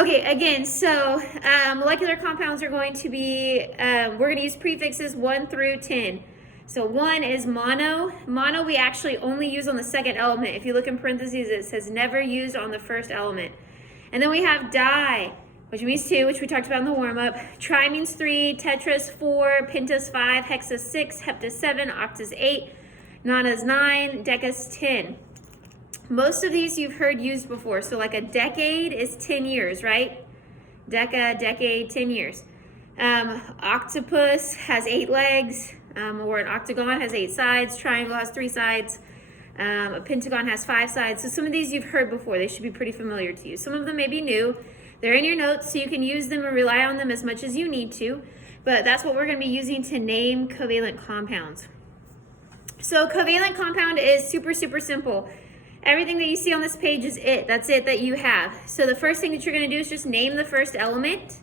Okay, again, so molecular compounds are going to be, we're going to use prefixes 1 through 10. So 1 is mono. Mono we actually only use on the second element. If you look in parentheses, it says never used on the first element. And then we have di, which means 2, which we talked about in the warm-up. Tri means 3, tetras 4, pentas 5, hexas 6, heptas 7, octas 8, nonas 9, decas 10. Most of these you've heard used before. So like a decade is 10 years, right? Decade, 10 years. Octopus has 8 legs, or an octagon has 8 sides. Triangle has 3 sides. A pentagon has 5 sides. So some of these you've heard before. They should be pretty familiar to you. Some of them may be new. They're in your notes, so you can use them and rely on them as much as you need to. But that's what we're going to be using to name covalent compounds. So covalent compound is super, super simple. Everything that you see on this page is it. That's it that you have. So the first thing that you're going to do is just name the first element.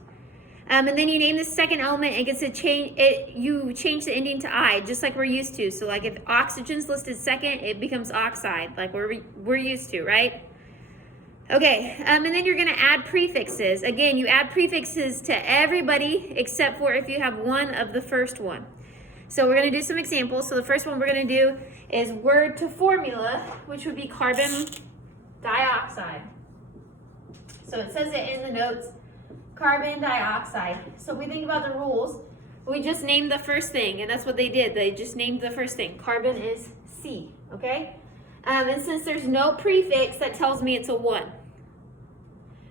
And then you name the second element. It gets to change it. You change the ending to I, just like we're used to. So like if oxygen's listed second, it becomes oxide, like we're used to, right? Okay, and then you're going to add prefixes. Again, you add prefixes to everybody except for if you have one of the first one. So we're going to do some examples. So the first one we're going to do is word to formula, which would be carbon dioxide. So it says it in the notes, carbon dioxide. So if we think about the rules, we just named the first thing, and that's what they did. They just named the first thing. Carbon is C, okay? And since there's no prefix, that tells me it's a 1.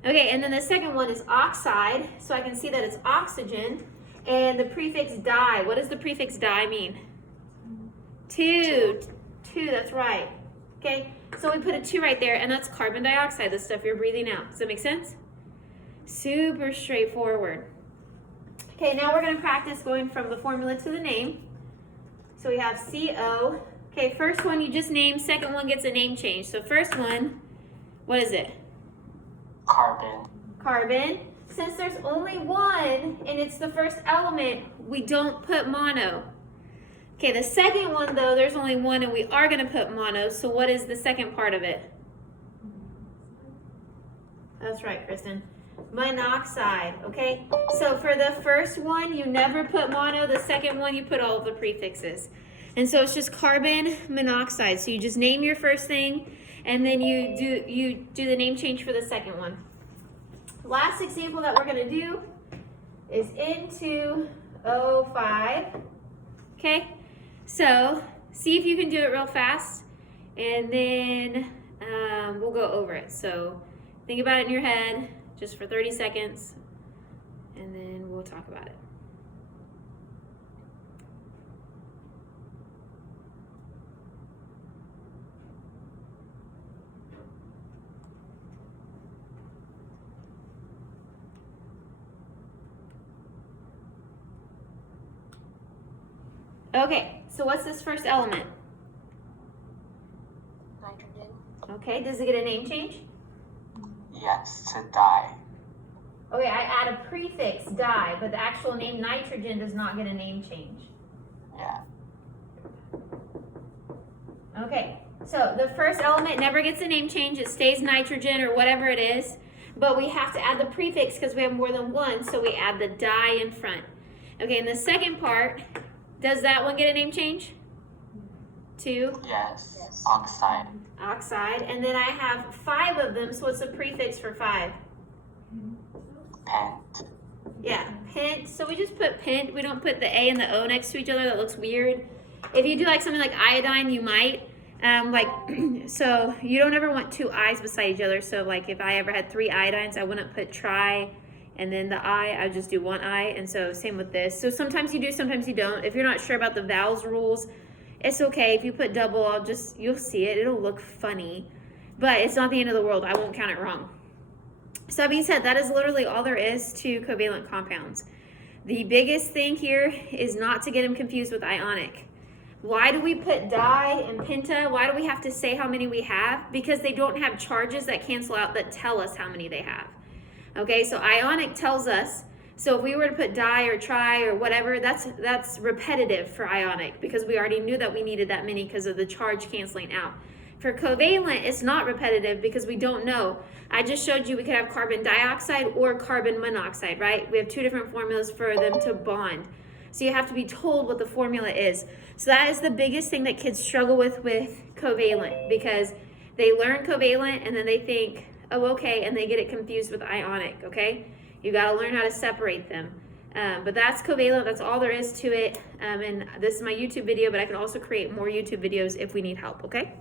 Okay, and then the second one is oxide, so I can see that it's oxygen. And the prefix di, what does the prefix di mean? 2, that's right. Okay, so we put a 2 right there, and that's carbon dioxide, the stuff you're breathing out. Does that make sense? Super straightforward. Okay, now we're going to practice going from the formula to the name. So we have CO. Okay, first one you just named, second one gets a name change. So first one, what is it? Carbon. Carbon. Since there's only one and it's the first element, we don't put mono. Okay, the second one though, there's only one and we are going to put mono. So what is the second part of it? That's right, Kristen. Monoxide, okay? So for the first one, you never put mono. The second one, you put all of the prefixes. And so it's just carbon monoxide. So you just name your first thing and then you do the name change for the second one. Last example that we're going to do is N2O5. Okay, so see if you can do it real fast, and then we'll go over it. So think about it in your head just for 30 seconds, and then we'll talk about it. Okay, so what's this first element? Nitrogen. Okay, does it get a name change? Yes, to di. Okay, I add a prefix, di, but the actual name nitrogen does not get a name change. Yeah. Okay, so the first element never gets a name change. It stays nitrogen or whatever it is, but we have to add the prefix because we have more than one, so we add the di in front. Okay, and the second part, does that one get a name change? 2? Yes. Yes. Oxide. Oxide. And then I have 5 of them, so what's the prefix for 5? Pent. Yeah, pent. So we just put pent. We don't put the A and the O next to each other. That looks weird. If you do like something like iodine, you might. So you don't ever want 2 I's beside each other. So like if I ever had 3 iodines, I wouldn't put tri and then the I would just do 1 I. And so same with this. So sometimes you do, sometimes you don't. If you're not sure about the vowels rules, it's okay. If you put double, you'll see it. It'll look funny, but it's not the end of the world. I won't count it wrong. So that being said, that is literally all there is to covalent compounds. The biggest thing here is not to get them confused with ionic. Why do we put di and penta? Why do we have to say how many we have? Because they don't have charges that cancel out that tell us how many they have. Okay, so ionic tells us. So if we were to put di or tri or whatever, that's repetitive for ionic because we already knew that we needed that many because of the charge canceling out. For covalent, it's not repetitive because we don't know. I just showed you we could have carbon dioxide or carbon monoxide, right? We have two different formulas for them to bond. So you have to be told what the formula is. So that is the biggest thing that kids struggle with covalent, because they learn covalent and then they think, oh, okay, and they get it confused with ionic, okay? You got to learn how to separate them. But that's covalent. That's all there is to it. And this is my YouTube video, but I can also create more YouTube videos if we need help, okay?